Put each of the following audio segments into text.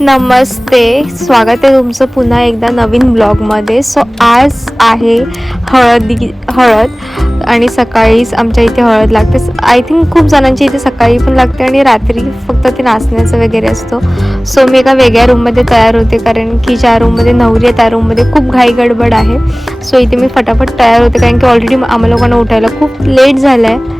नमस्ते, स्वागत आहे तुमचं पुन्हा एकदा नवीन ब्लॉगमध्ये. सो आज आहे हळद आणि सकाळीच आमच्या इथे हळद लागते. आय थिंक खूप जणांची इथे सकाळी पण लागते आणि रात्री फक्त ते नाचण्याचं वगैरे असतो. सो मी एका वेगळ्या रूममध्ये तयार होते, कारण की ज्या रूममध्ये नवरी आहे त्या रूममध्ये खूप घाई गडबड आहे. सो इथे मी फटाफट तयार होते, कारण की ऑलरेडी आम्हाला लोकांना उठायला खूप लेट झालं आहे.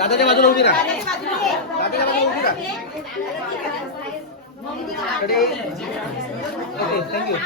दादाच्या बाजूला उभी राहा. दादाच्या बाजूला उभी राहा. Okay, thank you.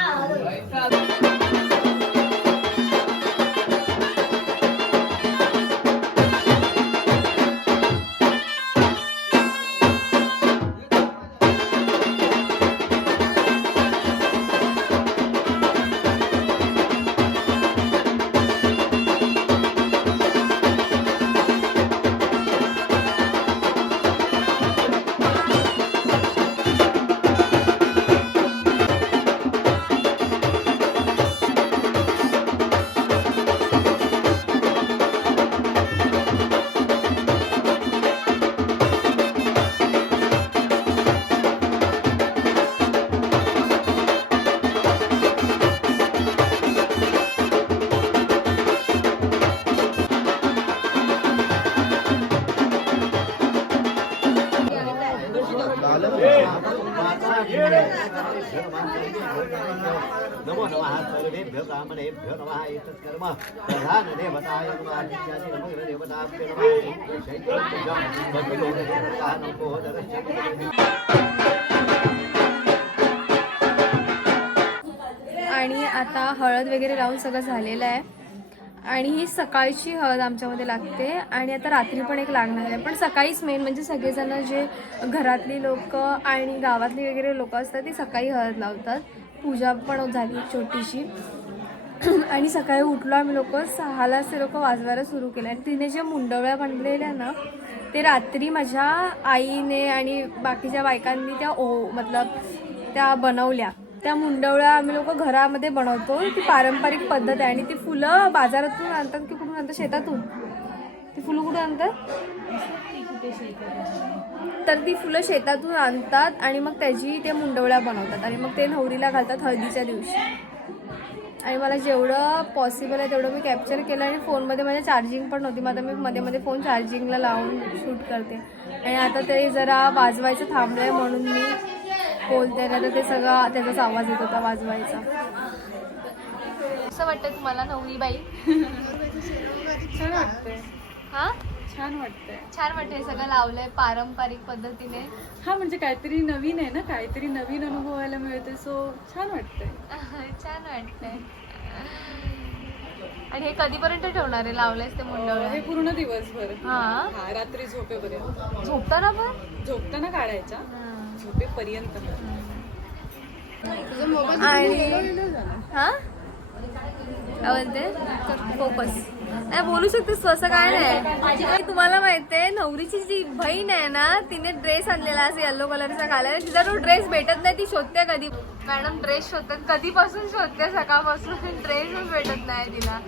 नमो नमः सर्वेभ्यो ब्राह्मणेभ्यो नमः एतत् कर्म प्रधान देवताय नमः इत्यादि नमो देवताभ्यो आणि आता हळद वगैरे लावून सगळं झालेलं आहे. आणि ही सकाळची हळद आमच्यामध्ये लागते आणि आता रात्री पण एक लागणार आहे. पण सकाळीच मेन म्हणजे सगळेजण जे घरातली लोक आणि गावातली वगैरे लोक असतात ती सकाळी हळद लावतात. पूजा पण झाली छोटीशी आणि सकाळी उठलो आम्ही लोक 6ला असे लोक वाजवायला सुरू केलं. आणि तिने जे मुंडवळ्या बनलेल्या ना ते रात्री माझ्या आईने आणि बाकीच्या बायकांनी त्या बनवल्या. त्या मुंडवळ्या आम्ही लोक घरामध्ये बनवतो. ती पारंपरिक पद्धत आहे. आणि ती फुलं बाजारातून आणतात की कुठून आणतात? शेतातून. ती फुलं कुठे आणतात? तर ती फुलं शेतातून आणतात आणि मग त्याची ते मुंडवळ्या बनवतात आणि मग ते नवरीला घालतात हळदीच्या दिवशी. आणि मला जेवढं पॉसिबल आहे तेवढं मी कॅप्चर केलं. आणि फोनमध्ये माझ्या चार्जिंग पण नव्हती. मग आता मी मध्ये मध्ये फोन चार्जिंगला लावून शूट करते. आणि आता ते जरा वाजवायचं थांबलं आहे म्हणून मी बोलते. तर ते सगळं त्याचाच आवाज येत होता वाजवायचा. असं वाटतं तुम्हाला नवरीबाई? छान वाटतंय. हां, छान वाटतंय. छान वाटतंय. सगळं लावलंय पारंपरिक पद्धतीने. हा म्हणजे काहीतरी नवीन आहे ना, काहीतरी नवीन अनुभवायला मिळते. सो छान वाटतंय. छान वाटतंय. आणि हे कधीपर्यंत ठेवणार आहे लावलंयस ते मुंडवळ्या? हे पूर्ण दिवसभर. हा, रात्री झोपेपर्यंत. झोपताना पण? झोपताना काढायचा, झोपेपर्यंत. आणि हा काय म्हणते फोकस नाही बोलू शकतेस तू, असं काय नाही. तुम्हाला माहितीये नवरीची जी बहीण आहे ना तिने ड्रेस आणलेला असं येल्लो कलरचा घालायला. तिचा तो ड्रेस भेटत नाही, ती शोधते कधी. मॅडम ड्रेस शोधतात, कधीपासून शोधते सकाळपासून, ड्रेसच भेटत नाही तिला.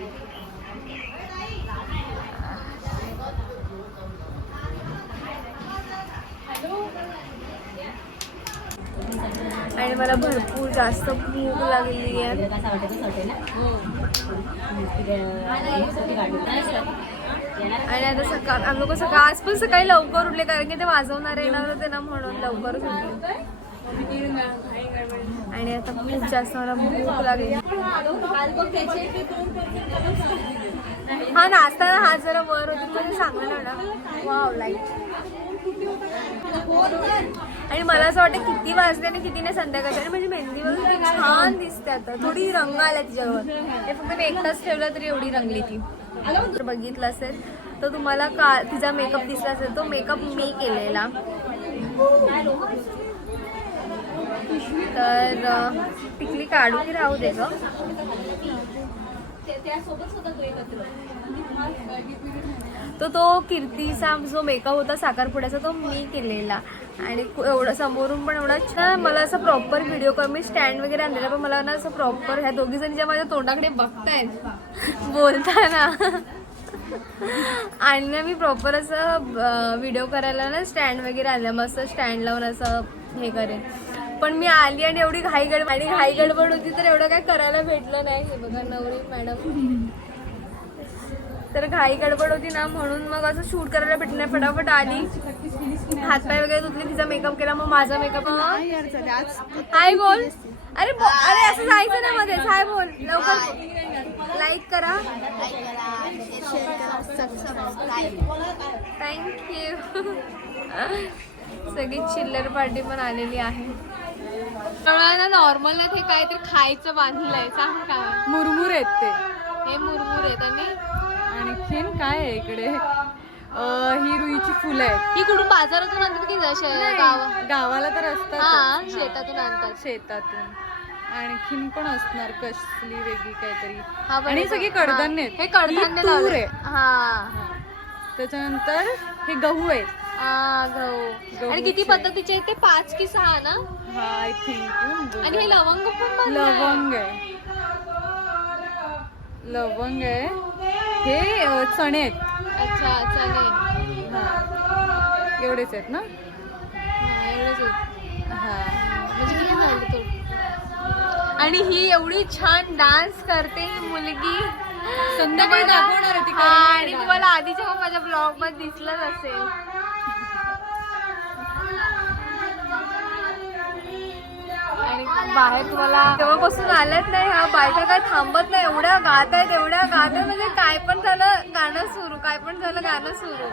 आणि मला भरपूर जास्त भूक लागलेली आहे. आणि आता आम्ही लोक आज पण सकाळी लवकर उठले कारण की ते वाजवणारे येणार होते ना म्हणून लवकरच उठले. आणि आता खूप जास्त मला भूक लागली. हा नाचताना हात जरा वर होते म्हणजे सांगलं ना. Wow light. आणि मला असं वाटतं किती वाजले आणि किती नाही संध्याकाळची. आणि म्हणजे मेहंदीवर छान दिसते आता, थोडी रंग आला तिच्यावर. ते फक्त मी एक तास ठेवला तरी एवढी रंगली ती. जर बघितलं असेल तर तुम्हाला का तिचा मेकअप दिसला असेल, तो मेकअप मी केलेला. तर टिकली काढू की राहू दे ग. तो कीर्तीचा जो मेकअप होता साखरपुड्याचा तो मी केलेला. आणि एवढं समोरून पण एवढा छान. मला असं प्रॉपर व्हिडिओ कर, मी स्टँड वगैरे आणलेला पण मला ना असं प्रॉपर ह्या दोघी जणी ज्या माझ्या तोंडाकडे बघतायत बोलताना आणि ना मी प्रॉपर असं व्हिडिओ करायला ना स्टँड वगैरे आणलं, मस्त स्टँड लावून असं हे करेन. पण मी आली आणि एवढी घाई गडबड होती तर एवढं काय करायला भेटलं नाही. हे बघा नवरी मॅडम, तर घाई गडबड होती ना म्हणून मग असं शूट करायला भेटलं नाही. फटाफट आली, हातपाय वगैरे धुतले, तिचा मेकअप केला, मग माझा मेकअप. हाय बोल. अरे अरे असं जायचं ना मध्ये. हाय बोल लवकर. लाईक करा, थँक्यू. सगळी चिल्लर पार्टी पण आलेली आहे. ना नॉर्मल ना ते काहीतरी खायचं बांधलंय. सांग काय मुरमुर आहेत ते. हे मुरमुर आहेत. आणि आणखीन काय आहे इकडे? ही रुईची फुलं आहेत. ही कुठून बाजारातून आणतात की गावाला तर असतात. हा शेतातून आणतात. शेतातून. आणखीन पण असणार कसली वेगळी काहीतरी. हा आणि सगळी कडधान्य आहेत. हे कडधान्य तूर लावले. आहे. हा त्याच्यानंतर हे गहू आहेत. गहू. आणि किती पद्धतीचे आहेत ते? 5 की 6 ना? हा आय थिंक. आणि हे लवंग पण लवंग आहे. लवंग आहे. हे चणे आहेत. अच्छा चणे. हा एवढेच आहेत ना? एवढेच आहेत. हा म्हणजे किती झाले तो. आणि ही एवढी छान डान्स करते ही मुलगी. संध्याकाळी दाखवणार आहे ती. आणि तुम्हाला आधीच्या माझ्या ब्लॉग मध्ये दिसलंच असेल. आणि बाहेर तुम्हाला तेव्हापासून आल्यात नाही ह्या बायका काय थांबत नाही. एवढ्या गात आहेत म्हणजे काय पण झालं गाणं सुरू, काय पण झालं गाणं सुरू.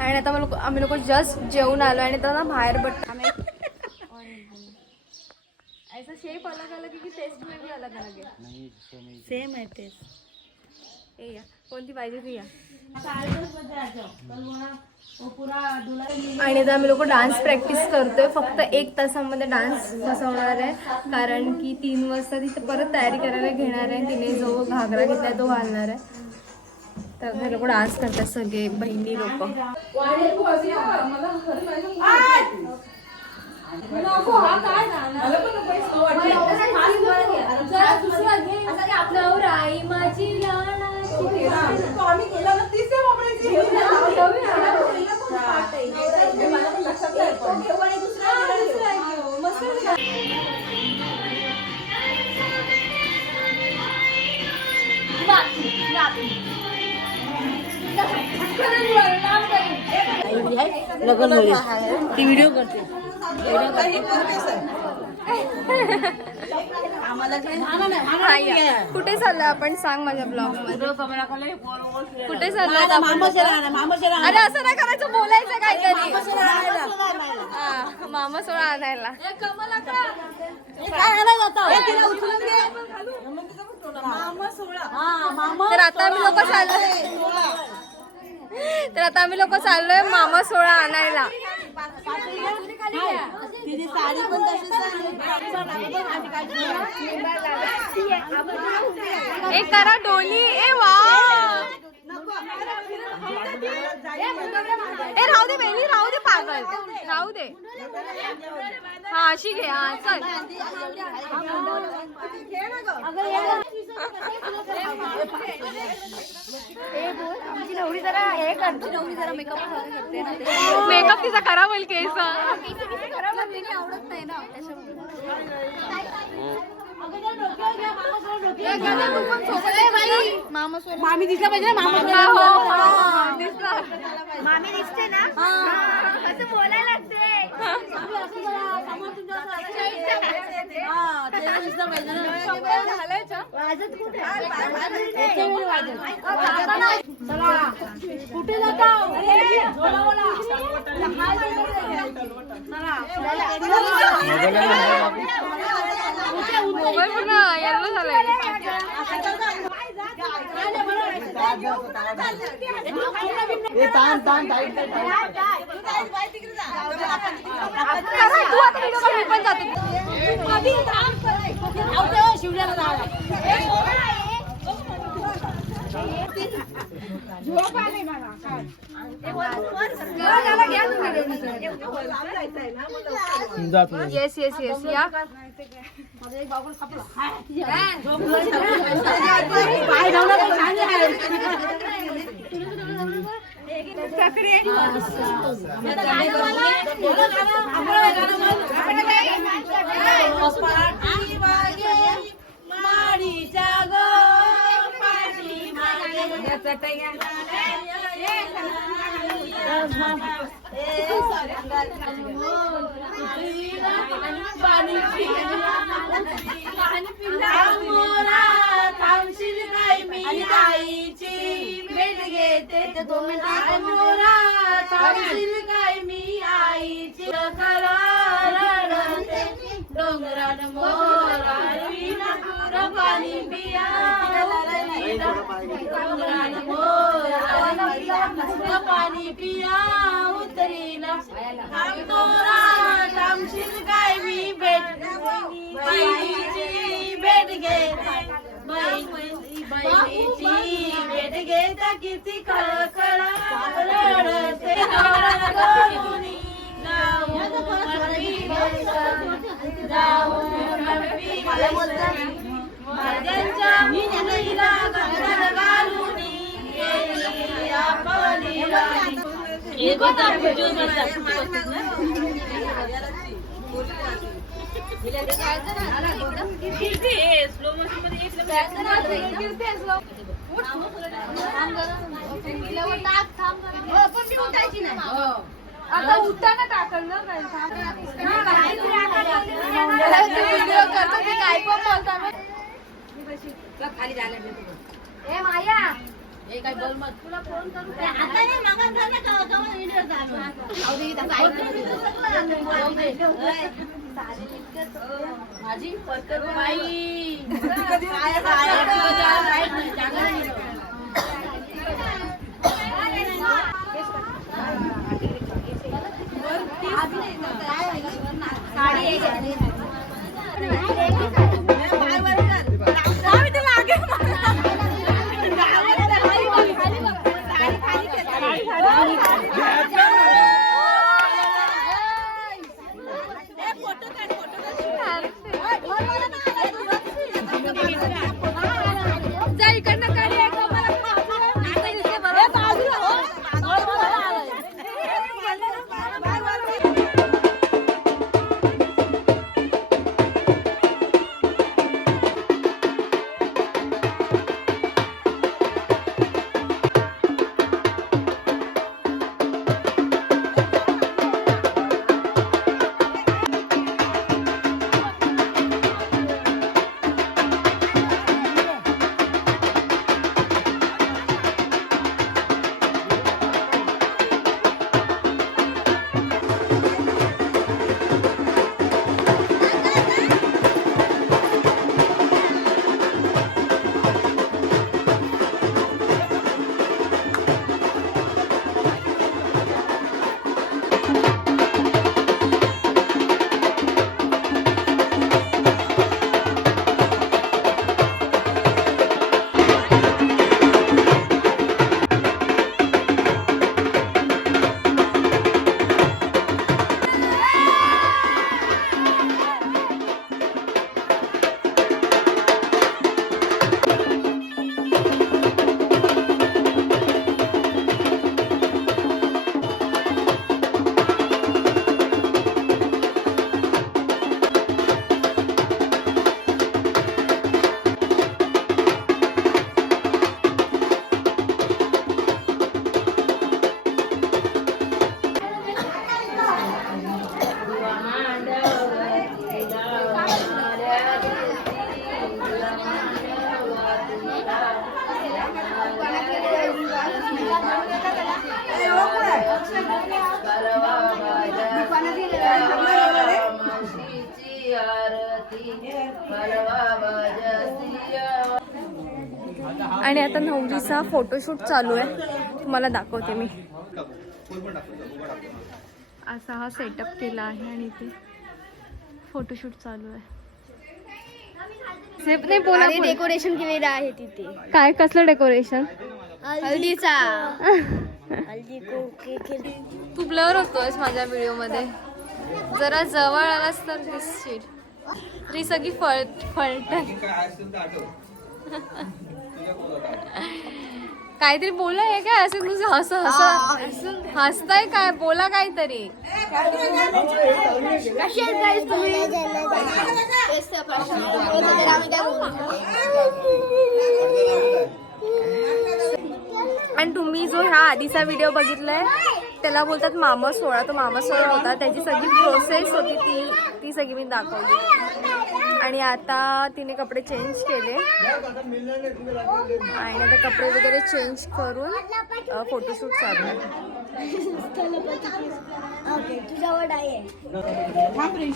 आणि आता आम्ही लोक जस्ट जेवून आलो आणि आता ना बाहेर ऐसा शेप अलग अलग है कि टेस्ट में भी अलग अलग है? नहीं सेम है टेस्ट. ए या कोणती पाहिजे ती या. आणि आता आम्ही लोक डान्स प्रॅक्टिस करतोय. फक्त 1 तासामध्ये डान्स बसवणार आहे कारण की 3 वाजता तिथे परत तयारी करायला घेणार आहे. तिने जो घागरा घेतलाय तो घालणार आहे. तर हे लोक डान्स करतात सगळे बहिणी लोक. ती व्हिडिओ करते. हा, या. कुठे चाललोय आपण सांग माझ्या ब्लॉग मध्ये कुठे चाललोय आपण? अरे असं नाही करायचं बोलायचं काहीतरी हा मामा सोळा आणायला तर आता आम्ही लोक चाललोय मामा सोळा आणायला एक करा डोली ए वा ए राहू दे बेली राहू दे पागल राहू दे हा अशी घे हा चल मेकअप तिचा करा बोल केस आवडत नाही ना मामी दिसला पाहिजे मामी दिसते ना असं बोलायला लागते कुठे जाता मोबाईल पूर्ण येल्लो झालाय तू आता मी पण जाते येस येस येस या डोंगरान मोरा पाणी पिया डोंगरान मोरा पाणी पिया उतरीला तोरा थांबशील काय मी भेट भेट घेता बहिणीची भेट घेता किती कळकळा रडते आता उठताना टाकल ना काय पण बोलता खाली झालं ए माया हे काय बोल मत तुला फोन करू आता नाही मागा झाला का व्हिडिओ माझी पत्तर बाई आणि आता नवरीचा फोटोशूट चालू आहे, तुम्हाला दाखवते मी. असा हा सेटअप केला आहे आणि इथे फोटोशूट चालू आहे. नाही बोला, बोला. डेकोरेशन केलेलं आहे तिथे. काय कसलं डेकोरेशन? हल्दीचा हल्दी तू ब्लर होतोयस माझ्या व्हिडिओ मध्ये, जरा जवळ आलास तर दिसशील. ती सगळी फळटण काहीतरी बोला आहे काय असे तुझं हसताय काय, बोला काहीतरी. आणि तुम्ही जो ह्या आधीचा व्हिडिओ बघितलाय त्याला बोलतात मामा सोहळा. तो मामा सोहळा होता, त्याची सगळी प्रोसेस होती ती सगळी मी दाखवली. आणि आता तिने कपडे चेंज केले आणि आता कपडे वगैरे चेंज करून फोटोशूट चालू आहे.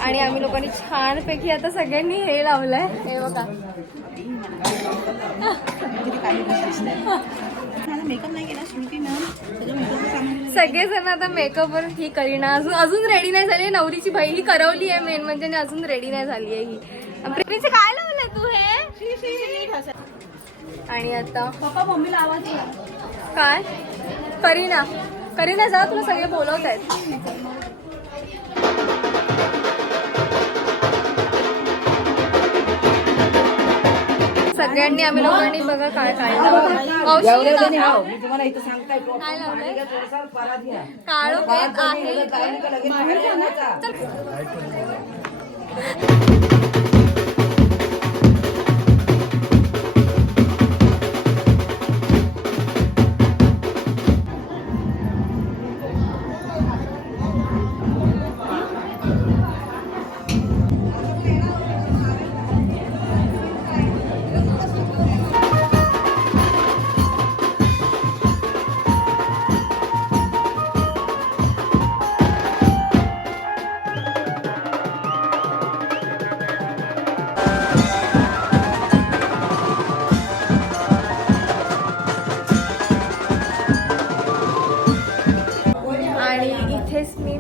आणि आम्ही लोकांनी छानपैकी आता सगळ्यांनी हे लावलंय, हे बघा. सगळेजण आता मेकअपवर. ही करीना अजून रेडी नाही झाली. नवरीची बाई ही करवली आहे मेन म्हणजे, अजून रेडी नाही झाली आहे ही. प्रेमीचे काय लावलंय तू हे? आणि आता पप्पा मम्मीला आवाज द्या. काय करीना जा, तुला सगळे बोलवत आहेत. सगळ्यांनी आम्ही लोकांनी बघा काय काय लावलंय. काय लावलंय? काळो पेत आहे.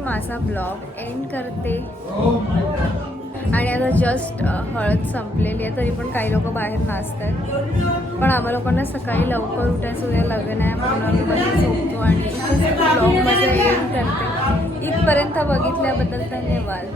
माझा ब्लॉग एंड करते. आणि आता जस्ट हळद संपलेली आहे, तरी पण काही लोक बाहेर नाचतात. पण आम्हा लोकांना सकाळी लवकर उठायचं, उद्या लग्न आहे म्हणून आम्ही मध्ये झोपतो आणि ब्लॉगमध्ये एंड करते. इथपर्यंत बघितल्याबद्दल धन्यवाद.